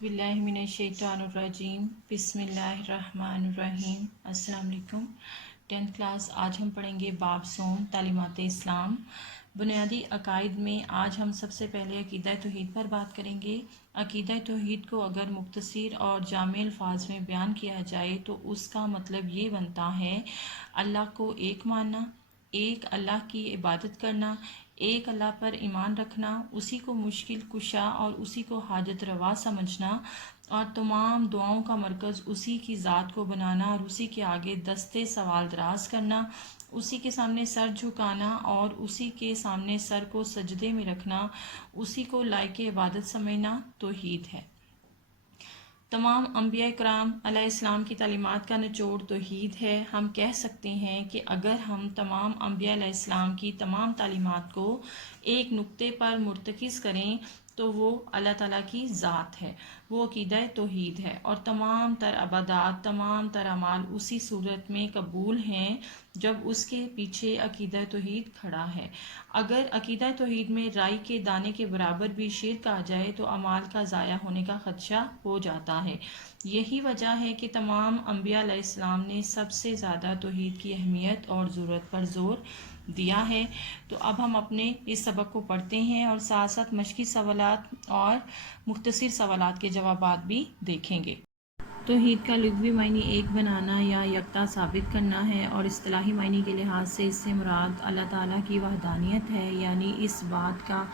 औज़ुबिल्लाहिमिनश्शैतानिर्रजीम बिस्मिल्लाहिर्रहमानिर्रहीम। अस्सलाम वालेकुम। 10th class. आज हम पढ़ेंगे बाब सोम तालीमात इस्लाम। बुनियादी अकायद में आज हम सबसे पहले अकीदा तौहीद पर बात करेंगे। अकीदा तौहीद को अगर मुख्तसर और जामे अल्फाज में बयान किया जाए तो उसका मतलब ये बनता है अल्लाह को एक मानना, एक अल्लाह की इबादत करना, एक अल्लाह पर ईमान रखना, उसी को मुश्किल कुशा और उसी को हाजत रवा समझना और तमाम दुआओं का मरकज़ उसी की ज़ात को बनाना और उसी के आगे दस्ते सवाल दराज करना, उसी के सामने सर झुकाना और उसी के सामने सर को सजदे में रखना, उसी को लायक इबादत समझना तौहीद है। तमाम अम्बिया कराम अलैहिस्सलाम की तालीमात का निचोड़ तौहीद है। हम कह सकते हैं कि अगर हम तमाम अम्बिया अलैहिस्सलाम की तमाम तालीमात को एक नुक्ते पर मुर्तकिज़ करें तो वो अल्लाह ताला की ज़ात है, वो अकीदा तौहीद है और तमाम तर अबादात, तमाम तर अमाल उसी सूरत में कबूल हैं जब उसके पीछे अकीदा तौहीद खड़ा है। अगर अकीदा तौहीद में राई के दाने के बराबर भी शिर्क आ जाए तो अमाल का ज़ाया होने का ख़दशा हो जाता है। यही वजह है कि तमाम अम्बिया अलैहिस्सलाम ने सबसे ज़्यादा तौहीद की अहमियत और ज़रूरत पर ज़ोर दिया है। तो अब हम अपने इस सबक को पढ़ते हैं और साथ साथ मशकी सवालात और मुख्तसर सवालात के जवाबात भी देखेंगे। तौहीद का लुग़वी मायने एक बनाना या यकता साबित करना है और इस्तिलाही मायने के लिहाज से इससे मुराद अल्लाह ताला की वहदानियत है, यानी इस बात का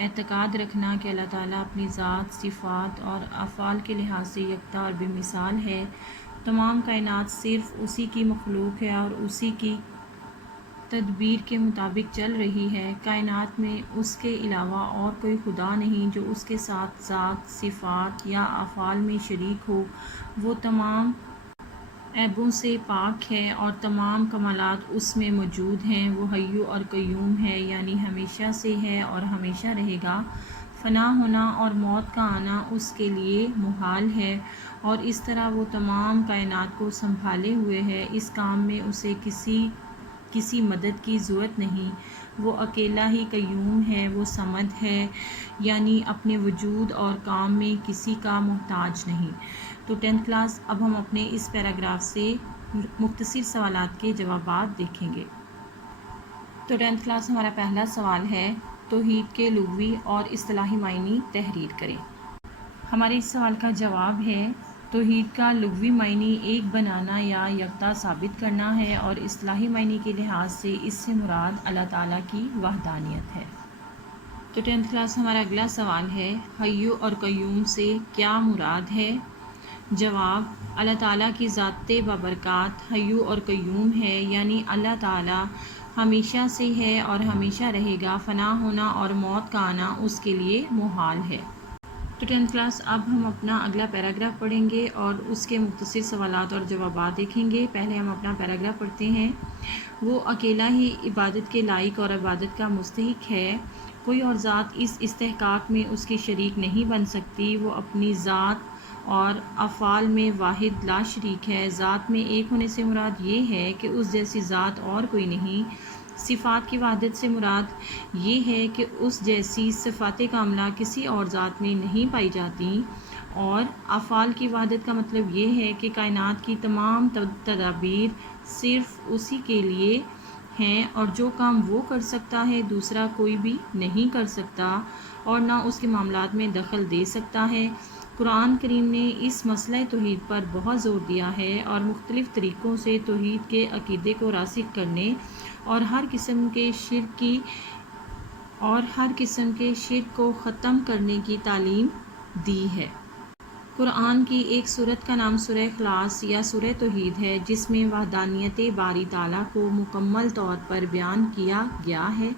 एतकाद रखना कि अल्लाह ताला अपनी ज़ात, सिफ़ात और अफ़ाल के लिहाज से यकता और बेमिसाल है। तमाम कायनात सिर्फ़ उसी की मखलूक है और उसी की तदबीर के मुताबिक चल रही है। कायनात में उसके अलावा और कोई खुदा नहीं जो उसके साथ ज़ात, सिफ़ात या अफ़ाल में शरीक हो। वो तमाम ऐबों से पाक है और तमाम कमालात उसमें मौजूद हैं। वो हय्यु और क़य्यूम है, यानी हमेशा से है और हमेशा रहेगा। फ़ना होना और मौत का आना उसके लिए मुहाल है और इस तरह वो तमाम कायनात को संभाले हुए है। इस काम में उसे किसी मदद की ज़रूरत नहीं। वो अकेला ही क़य्यूम है, वो समद है, यानी अपने वजूद और काम में किसी का मोहताज नहीं। तो 10th क्लास। अब हम अपने इस पैराग्राफ से मुख्तसर सवालात के जवाबात देखेंगे। तो 10th क्लास हमारा पहला सवाल है, तौहीद के लुग़वी और इस्तिलाही मायने तहरीर करें। हमारे इस सवाल का जवाब है, तौहीद का लुग़वी मायने एक बनाना या यकता साबित करना है और इस्तिलाही मायने के लिहाज से इससे मुराद अल्लाह ताला की वहदानियत है। तो 10th क्लास हमारा अगला सवाल है, हय्यु और क़य्यूम से क्या मुराद है। जवाब, अल्लाह ताला की ज़ाते बबरकात हय्यु और क़य्यूम है, यानी अल्लाह ताला हमेशा से है और हमेशा रहेगा। फ़ना होना और मौत का आना उसके लिए मुहाल है। तो 10th क्लास। अब हम अपना अगला पैराग्राफ पढ़ेंगे और उसके मुख्तसर सवालात और जवाबात देखेंगे। पहले हम अपना पैराग्राफ पढ़ते हैं। वो अकेला ही इबादत के लायक और इबादत का मुस्तहिक है। कोई और ज़ात इस इस्तेहकाक में उसकी शरीक नहीं बन सकती। वो अपनी ज़ात और अफ़ाल में वाहिद ला शरीक है। ज़ात में एक होने से मुराद ये है कि उस जैसी ज़ात और कोई नहीं। सिफ़ात की वहदत से मुराद ये है कि उस जैसी सिफ़ात कामला किसी और ज़ात में नहीं पाई जाती। और अफ़ाल की वहदत का मतलब ये है कि कायनात की तमाम तदाबीर सिर्फ़ उसी के लिए हैं और जो काम वो कर सकता है दूसरा कोई भी नहीं कर सकता और ना उसके मामलात में दखल दे सकता है। कुरान करीम ने इस मसला तौहीद पर बहुत ज़ोर दिया है और मुख्तलिफ़ तरीक़ों से तौहीद के अक़ीदे को रासिख़ करने और हर किस्म के शिर्क को ख़त्म करने की तालीम दी है। कुरान की एक सूरत का नाम सूरह इख़लास या सूरह तौहीद है, जिसमें वहदानियत बारी ताला को मुकम्मल तौर पर बयान किया गया है।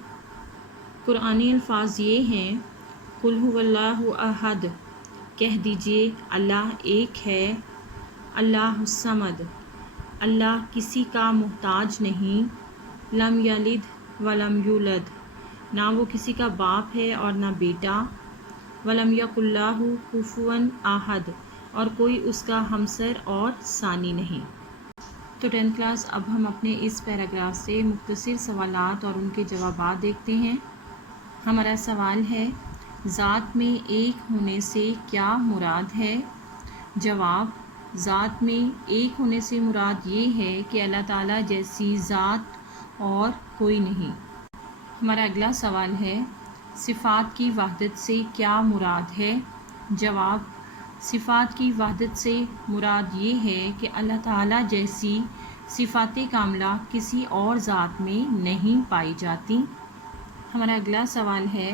कुरानी अल्फाज ये हैं, कुल हुवल्लाहु अहद, कह दीजिए अल्लाह एक है। अल्लाहुस्समद, अल्लाह किसी का मुहताज नहीं। लम यलिद वलम यूलद, ना वो किसी का बाप है और ना बेटा। वलम यकुल्लाहु कुफुवन आहद, और कोई उसका हमसर और सानी नहीं। तो 10th क्लास। अब हम अपने इस पैराग्राफ से मुख्तसर सवालात और उनके जवाबात देखते हैं। हमारा सवाल है, ذات میں ایک ہونے سے کیا مراد ہے؟ جواب: ذات میں ایک ہونے سے مراد یہ ہے کہ اللہ تعالیٰ جیسی ذات اور کوئی نہیں۔ ہمارا اگلا سوال ہے، صفات کی وحدت سے کیا مراد ہے؟ جواب: صفات کی وحدت سے مراد یہ ہے کہ اللہ تعالیٰ جیسی صفات کاملہ کسی اور ذات میں نہیں پائی جاتی۔ ہمارا اگلا سوال ہے،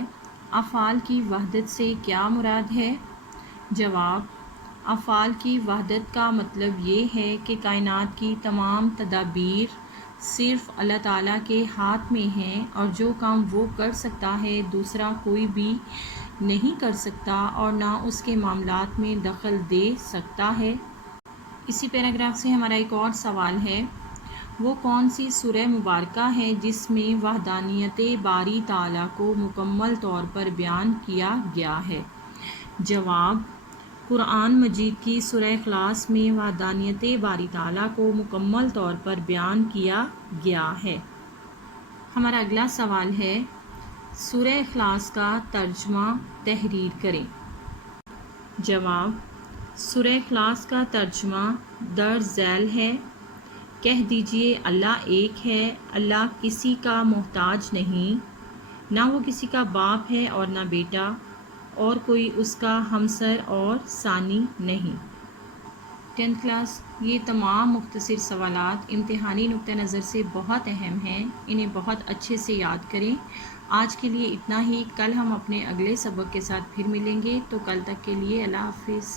افعال کی وحدت سے کیا مراد ہے؟ جواب: افعال کی وحدت کا مطلب یہ ہے کہ کائنات کی تمام تدابیر صرف اللہ تعالیٰ کے ہاتھ میں ہیں، اور جو کام وہ کر سکتا ہے دوسرا کوئی بھی نہیں کر سکتا اور نہ اس کے معاملات میں دخل دے سکتا ہے۔ اسی پیراگراف سے ہمارا ایک اور سوال ہے، وہ کون سی سورہ مبارکہ ہے جس میں وحدانیت باری تعالیٰ کو مکمل طور پر بیان کیا گیا ہے؟ جواب: قرآن مجید کی سورہ اخلاص میں وحدانیت باری تعالیٰ کو مکمل طور پر بیان کیا گیا ہے۔ ہمارا اگلا سوال ہے، سورہ اخلاص کا ترجمہ تحریر کریں۔ جواب: سورہ اخلاص کا ترجمہ درج ذیل ہے۔ کہہ دیجئے اللہ ایک ہے، اللہ کسی کا محتاج نہیں، نہ وہ کسی کا باپ ہے اور نہ بیٹا، اور کوئی اس کا ہمسر اور ثانی نہیں۔ 10th کلاس، یہ تمام مختصر سوالات امتحانی نقطہ نظر سے بہت اہم ہیں، انہیں بہت اچھے سے یاد کریں۔ آج کے لیے اتنا ہی، کل ہم اپنے اگلے سبق کے ساتھ پھر ملیں گے، تو کل تک کے لیے اللہ حافظ۔